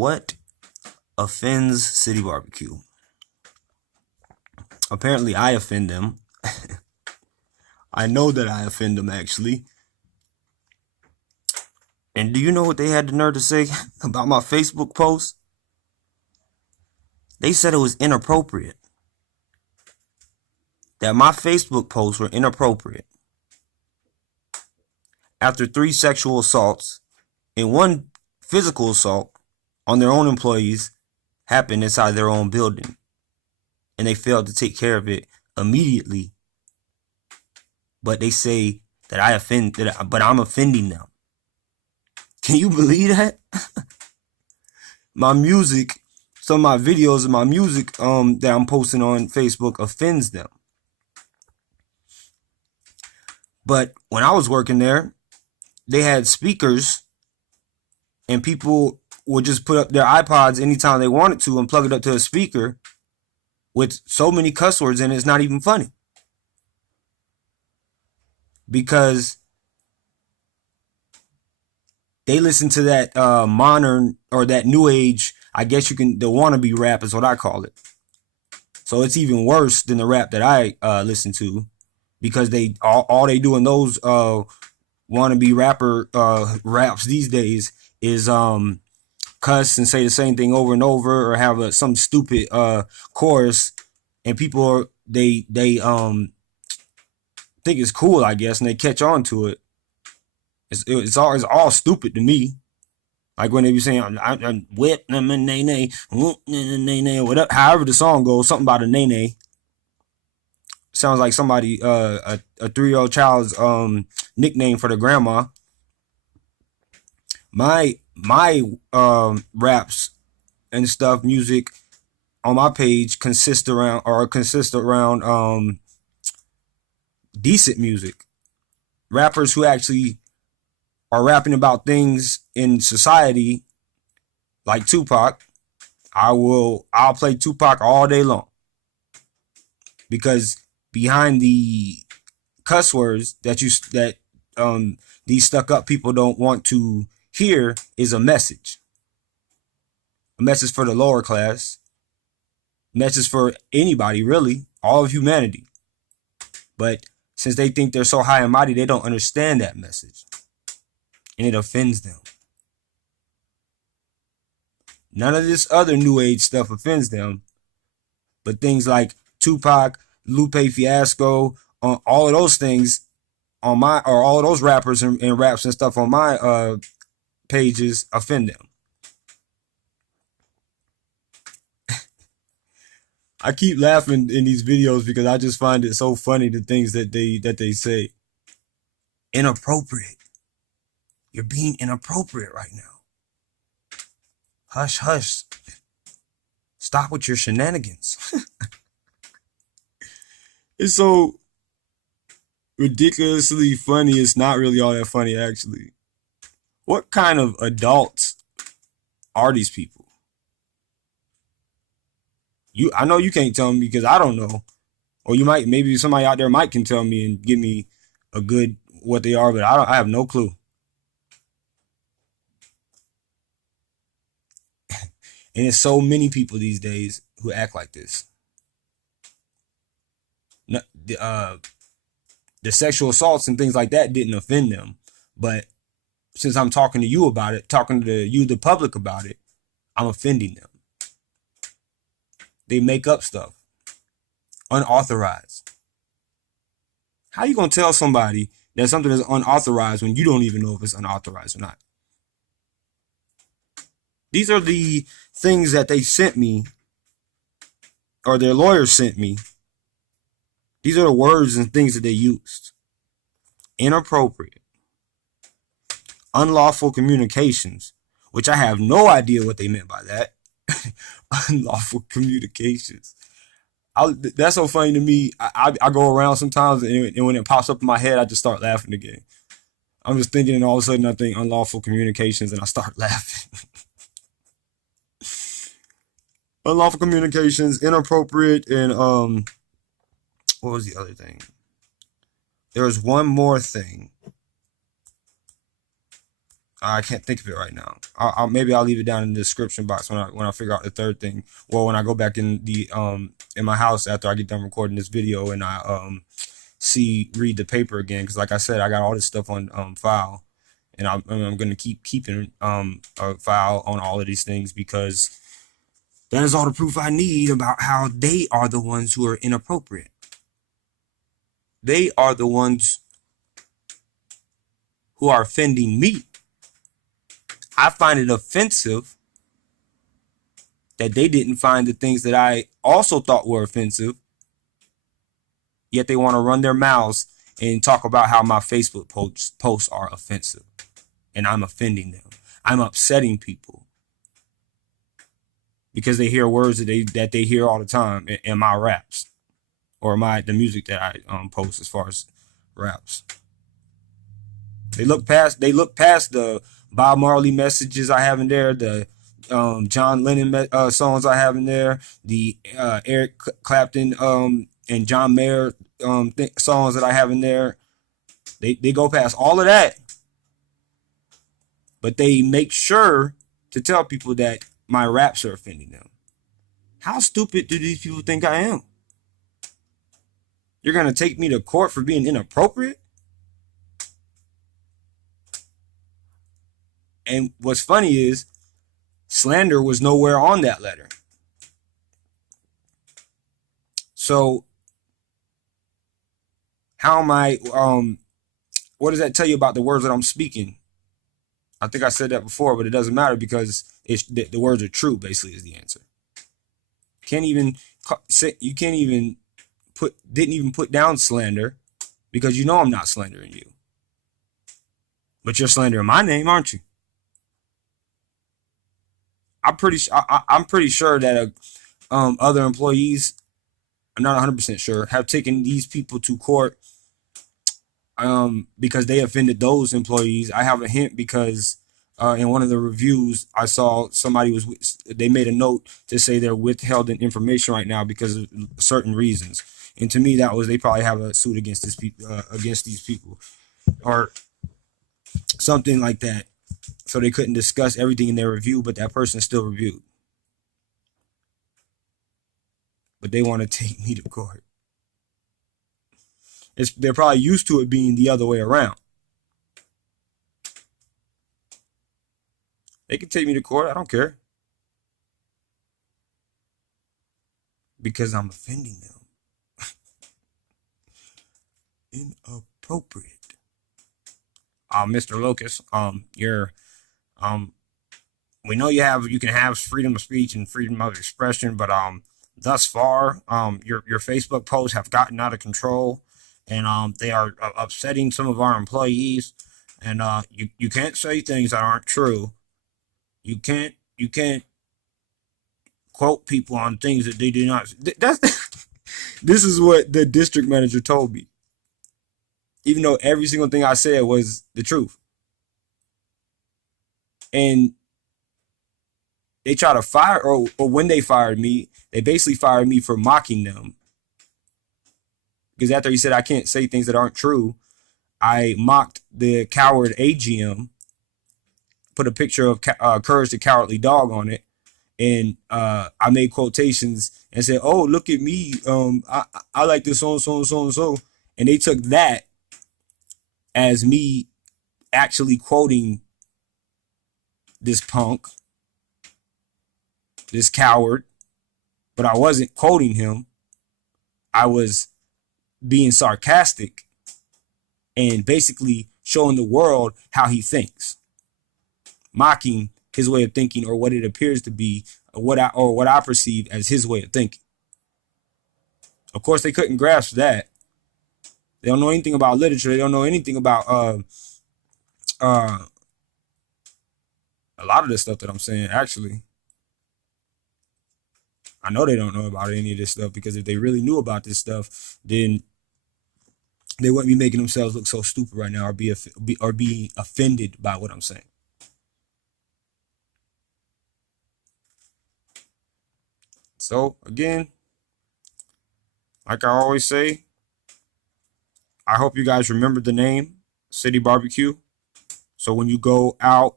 What offends City Barbecue? Apparently, I offend them. I know that I offend them, actually. And do you know what they had the nerve to say about my Facebook post? They said it was inappropriate. That my Facebook posts were inappropriate. After 3 sexual assaults and 1 physical assault on their own employees happened inside their own building. And they failed to take care of it immediately. But they say that but I'm offending them. Can you believe that? My music, some of my videos and my music that I'm posting on Facebook offends them. But when I was working there, they had speakers and people would just put up their iPods anytime they wanted to and plug it up to a speaker with so many cuss words in it, it's not even funny. Because they listen to that modern or that new age, I guess the wannabe rap is what I call it. So it's even worse than the rap that I listen to, because they all they do in those wannabe rapper raps these days is cuss and say the same thing over and over, or have some stupid chorus, and people they think it's cool, I guess, and they catch on to it. It's all stupid to me. Like when they be saying, I'm wet, I'm a nay, whatever, however the song goes, something about a nay. Sounds like somebody, a 3-year-old child's nickname for the grandma. My raps and stuff, music on my page consist around decent music. Rappers who actually are rapping about things in society, like Tupac. I'll play Tupac all day long, because behind the cuss words that these stuck up people don't want to hear is a message for the lower class, message for anybody, really, all of humanity. But since they think they're so high and mighty, they don't understand that message, and it offends them. None of this other new age stuff offends them, but things like Tupac, Lupe Fiasco, all of those things all of those rappers and raps and stuff on my pages offend them. I keep laughing in these videos because I just find it so funny, the things that they say. Inappropriate. You're being inappropriate right now. Hush, hush. Stop with your shenanigans. It's so ridiculously funny. It's not really all that funny, actually. What kind of adults are these people? I know you can't tell me, because I don't know. Or maybe somebody out there can tell me and give me a good what they are, but I have no clue. And there's so many people these days who act like this. The sexual assaults and things like that didn't offend them. But since I'm talking to you about it, talking to you, the public, about it, I'm offending them. They make up stuff. Unauthorized. How you going to tell somebody that something is unauthorized when you don't even know if it's unauthorized or not? These are the things that they sent me, or their lawyers sent me. These are the words and things that they used. Inappropriate. Unlawful communications, which I have no idea what they meant by that. Unlawful communications. That's so funny to me. I go around sometimes, and when it pops up in my head, I just start laughing again. I'm just thinking, and all of a sudden I think unlawful communications, and I start laughing. Unlawful communications, inappropriate, and what was the other thing? There was one more thing. I can't think of it right now. Maybe I'll leave it down in the description box when I figure out the third thing. Well, when I go back in the in my house after I get done recording this video and I read the paper again, because like I said, I got all this stuff on file, and I'm gonna keep keeping a file on all of these things because that is all the proof I need about how they are the ones who are inappropriate. They are the ones who are offending me. I find it offensive that they didn't find the things that I also thought were offensive, yet they want to run their mouths and talk about how my Facebook posts are offensive and I'm offending them. I'm upsetting people because they hear words that they hear all the time in my raps or the music that I post as far as raps. They look past the Bob Marley messages I have in there, the John Lennon songs I have in there, the Eric Clapton and John Mayer songs that I have in there. They go past all of that, but they make sure to tell people that my raps are offending them. How stupid do these people think I am? You're gonna take me to court for being inappropriate? And what's funny is slander was nowhere on that letter. So how am I what does that tell you about the words that I'm speaking? I think I said that before, but it doesn't matter because the words are true, basically, is the answer. You can't even didn't even put down slander because you know I'm not slandering you. But you're slandering my name, aren't you? I'm pretty sure that other employees, I'm not 100% sure, have taken these people to court because they offended those employees. I have a hint because in one of the reviews I saw they made a note to say they're withheld information right now because of certain reasons. And to me, that was they probably have a suit against these people or something like that. So they couldn't discuss everything in their review, but that person still reviewed. But they want to take me to court. They're probably used to it being the other way around. They can take me to court. I don't care. Because I'm offending them. Inappropriate. Mr. Locust, we know you can have freedom of speech and freedom of expression, but thus far, your Facebook posts have gotten out of control, and they are upsetting some of our employees. And you can't say things that aren't true. You can't quote people on things that they do not. This is what the district manager told me, even though every single thing I said was the truth. And they try to fire, or when they fired me, they basically fired me for mocking them. Because after he said I can't say things that aren't true, I mocked the coward AGM, put a picture of Courage the Cowardly Dog on it, and I made quotations and said, "Oh, look at me! I like this so and so and so and so," and they took that as me actually quoting this punk, this coward, but I wasn't quoting him. I was being sarcastic and basically showing the world how he thinks, mocking his way of thinking or what it appears to be, or what I perceive as his way of thinking. Of course, they couldn't grasp that. They don't know anything about literature. They don't know anything about a lot of this stuff that I'm saying. Actually, I know they don't know about any of this stuff because if they really knew about this stuff, then they wouldn't be making themselves look so stupid right now or be offended by what I'm saying. So again, like I always say, I hope you guys remember the name City Barbecue. So when you go out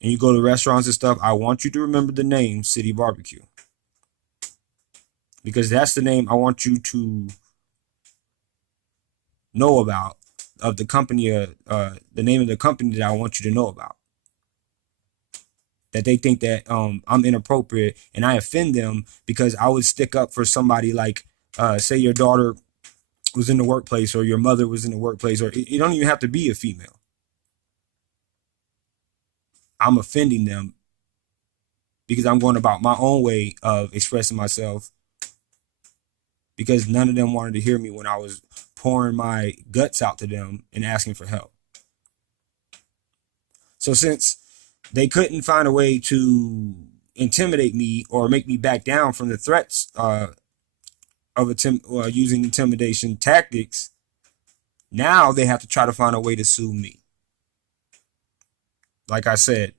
and you go to restaurants and stuff, I want you to remember the name City Barbecue, because that's the name I want you to know about, of the company, the name of the company that I want you to know about. That they think that I'm inappropriate and I offend them because I would stick up for somebody like, say your daughter was in the workplace, or your mother was in the workplace, or it don't even have to be a female. I'm offending them because I'm going about my own way of expressing myself, because none of them wanted to hear me when I was pouring my guts out to them and asking for help. So since they couldn't find a way to intimidate me or make me back down from the threats of using intimidation tactics, now they have to try to find a way to sue me. Like I said,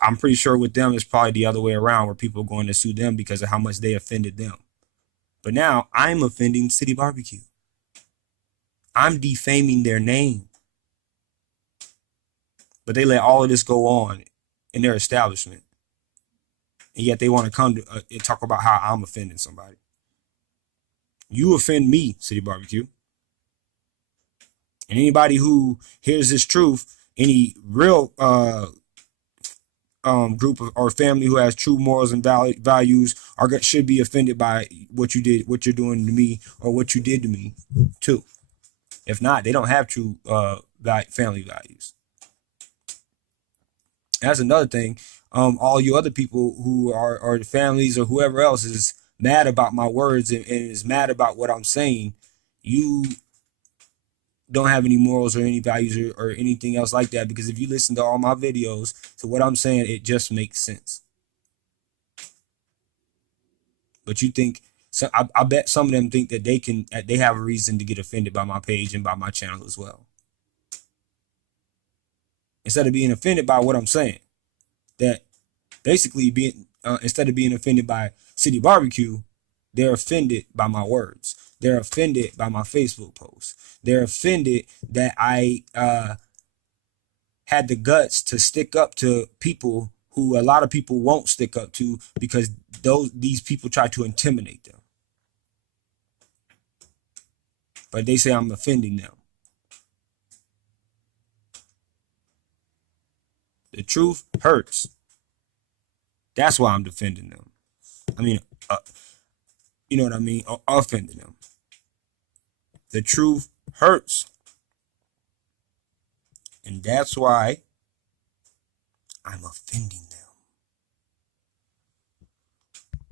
I'm pretty sure with them it's probably the other way around, where people are going to sue them because of how much they offended them. But now I'm offending City Barbecue. I'm defaming their name. But they let all of this go on in their establishment, and yet they want to come to and talk about how I'm offending somebody. You offend me, City Barbecue. And anybody who hears this truth, any real group of, or family who has true morals and values, should be offended by what you did, what you're doing to me, or what you did to me too. If not, they don't have true family values. That's another thing. All you other people who are families or whoever else is mad about my words and is mad about what I'm saying, you don't have any morals or any values or anything else like that, because if you listen to all my videos, to what I'm saying, it just makes sense. But you think, so I bet some of them think that they have a reason to get offended by my page and by my channel as well, instead of being offended by what I'm saying. That basically instead of being offended by City Barbecue, they're offended by my words. They're offended by my Facebook posts. They're offended that I had the guts to stick up to people who a lot of people won't stick up to, because these people try to intimidate them. But they say I'm offending them. The truth hurts. That's why I'm defending them. I mean, you know what I mean? Offending them. The truth hurts. And that's why I'm offending them.